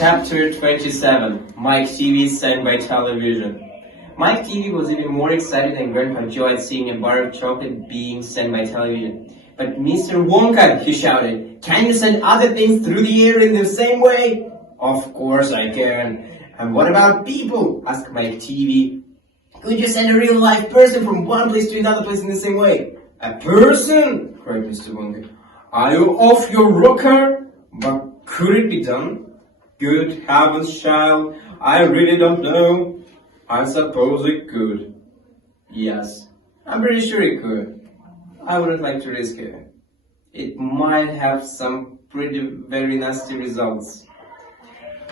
Chapter 27, Mike TV sent by television. Mike TV was even more excited than Grandpa Joe at seeing a bar of chocolate being sent by television. But Mr. Wonka, he shouted, can you send other things through the air in the same way? Of course I can. And what about people? Asked Mike TV. Could you send a real live person from one place to another place in the same way? A person? Cried Mr. Wonka. Are you off your rocker? But could it be done? Good heavens, child, I really don't know. I suppose it could. Yes, I'm pretty sure it could. I wouldn't like to risk it. It might have some very nasty results.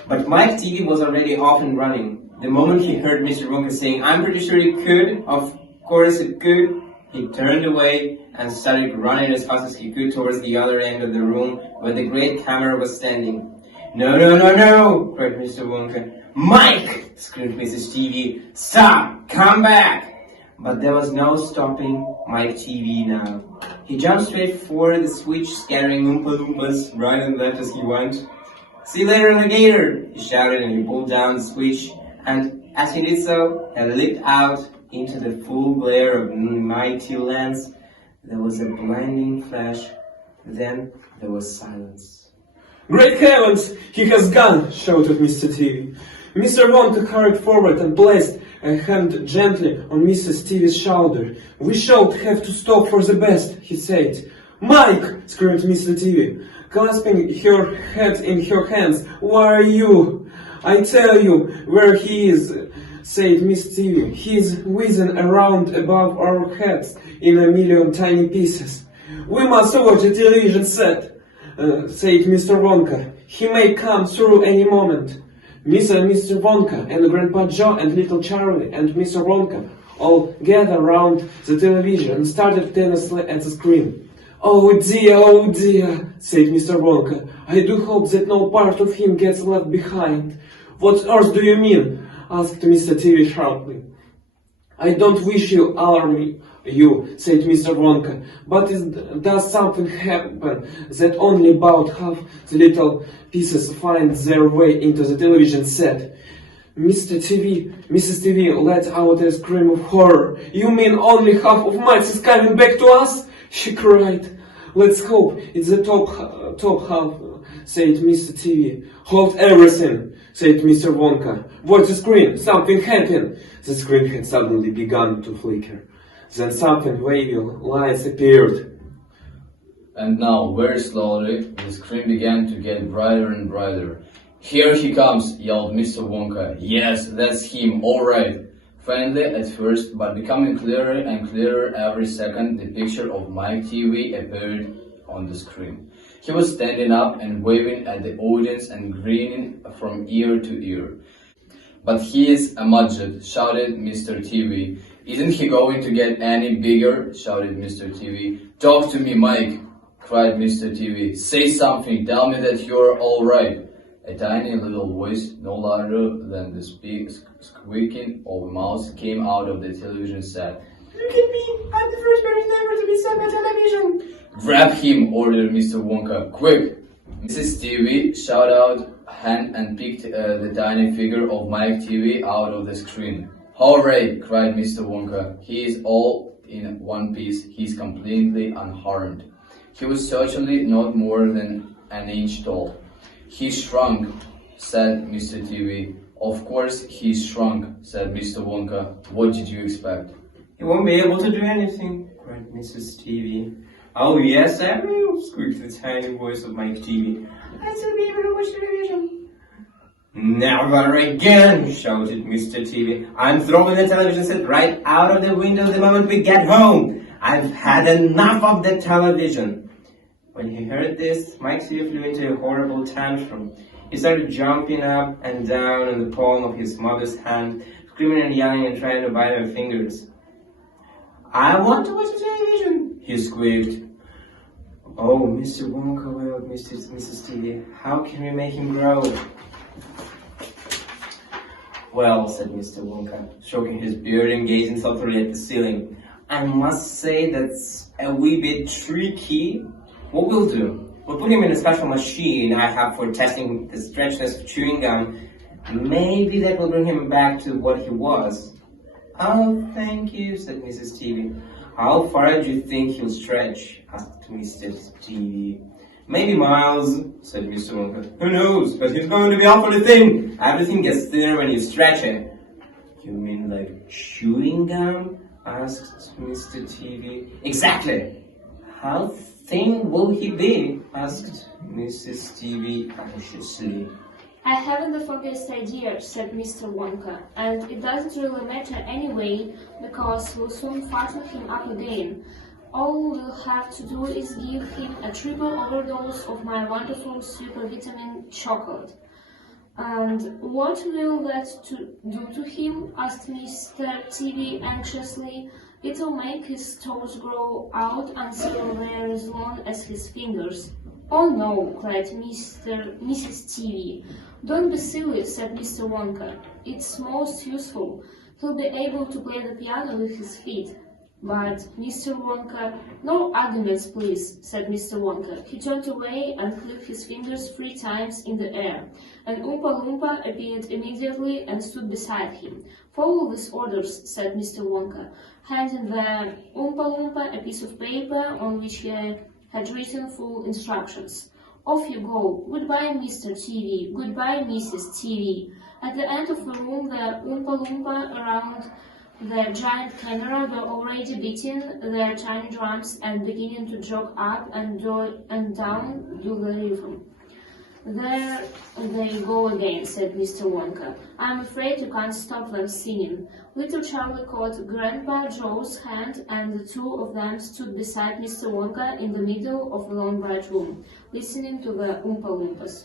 But Mike TV was already off and running. The moment he heard Mr. Wonka saying, I'm pretty sure it could, of course it could, he turned away and started running as fast as he could towards the other end of the room where the great camera was standing. No, no, no, no, cried Mr. Wonka. Mike, screamed Mrs. TV. Stop, come back. But there was no stopping Mike TV now. He jumped straight for the switch, scattering Oompa Loompas right and left as he went. See you later, alligator, he shouted, and he pulled down the switch. And as he did so, he leaped out into the full glare of mighty lens. There was a blinding flash. Then there was silence. Great heavens! He has gone! Shouted Mr. TV. Mr. Wonka hurried forward and placed a hand gently on Mrs. TV's shoulder. We shall have to stop for the best, he said. Mike! Screamed Mr. TV, clasping her head in her hands. Where are you? I tell you where he is, said Miss TV. He is whizzing around above our heads in a million tiny pieces. We must watch a television set, said Mr. Wonka. He may come through any moment. Mr. Wonka and Grandpa Joe and little Charlie and Mr. Wonka all gathered round the television and started tenaciously at the screen. Oh dear, said Mr. Wonka. I do hope that no part of him gets left behind. What earth do you mean? Asked Mr. TV sharply. I don't wish you alarm you, said Mr. Wonka, but does something happen that only about half the little pieces find their way into the television set? Mrs. TV let out a scream of horror. You mean only half of Max is coming back to us? She cried. Let's hope it's the top half, said Mr. TV. Hold everything, said Mr. Wonka. What's the screen? Something happened. The screen had suddenly begun to flicker. Then something wavy lights appeared. And now, very slowly, the screen began to get brighter and brighter. Here he comes, yelled Mr. Wonka. Yes, that's him, all right. Faintly at first, but becoming clearer and clearer every second, the picture of Mike TV appeared on the screen. He was standing up and waving at the audience and grinning from ear to ear. But he is a midget, shouted Mr. TV. Isn't he going to get any bigger? Shouted Mr. TV. Talk to me, Mike, cried Mr. TV. Say something, tell me that you're all right. A tiny little voice, no louder than the squeaking of a mouse, came out of the television set. Look at me, I'm the first person ever to be sent by television. Grab him, ordered Mr. Wonka. Quick! Mrs. TV shot out a hand and picked the tiny figure of Mike TV out of the screen. Hooray! Cried Mr. Wonka. He is all in one piece. He is completely unharmed. He was certainly not more than an inch tall. He shrunk, said Mr. TV. Of course he shrunk, said Mr. Wonka. What did you expect? He won't be able to do anything, cried Mrs. TV. Oh yes, I will, squeaked the tiny voice of Mike TV. I'll still be able to watch television. Never again, shouted Mr. TV. I'm throwing the television set right out of the window the moment we get home. I've had enough of the television. When he heard this, Mike TV flew into a horrible tantrum. He started jumping up and down on the palm of his mother's hand, screaming and yelling and trying to bite her fingers. I want to watch the television, he squeaked. Oh, Mr. Wonka, wailed Mrs. TV. How can we make him grow? Well, said Mr. Wonka, stroking his beard and gazing thoughtfully at the ceiling. I must say that's a wee bit tricky. What we'll do, We'll put him in a special machine I have for testing the stretchiness of chewing gum. Maybe that will bring him back to what he was. Oh, thank you, said Mrs. Stevie. How far do you think he'll stretch? Asked Mr. Stevie. Maybe miles, said Mr. Wonka. Who knows, but he's going to be awfully thin. Everything gets thinner when you stretch it. You mean like chewing gum? Asked Mr. Stevie. Exactly. How thin will he be? Asked Mrs. Stevie anxiously. I haven't the foggiest idea, said Mr. Wonka, and it doesn't really matter anyway, because we'll soon fatten him up again. All we'll have to do is give him a triple overdose of my wonderful super vitamin chocolate. And what will that do to him? Asked Mr. T.V. anxiously. It'll make his toes grow out until they're as long as his fingers. Oh no, cried Mrs. T.V. Don't be silly, said Mr. Wonka. It's most useful. He'll be able to play the piano with his feet. But, Mr. Wonka, no arguments, please, said Mr. Wonka. He turned away and flicked his fingers 3 times in the air. An Oompa Loompa appeared immediately and stood beside him. Follow these orders, said Mr. Wonka, handing the Oompa Loompa a piece of paper on which he had written full instructions. Off you go. Goodbye, Mr. TV. Goodbye, Mrs. TV. At the end of the room, the Oompa Loompa around the giant camera were already beating their tiny drums and beginning to jog up and down to the rhythm. There they go again, said Mr. Wonka. I'm afraid you can't stop them singing. Little Charlie caught Grandpa Joe's hand, and the 2 of them stood beside Mr. Wonka in the middle of the long bright room, listening to the Oompa Loompas.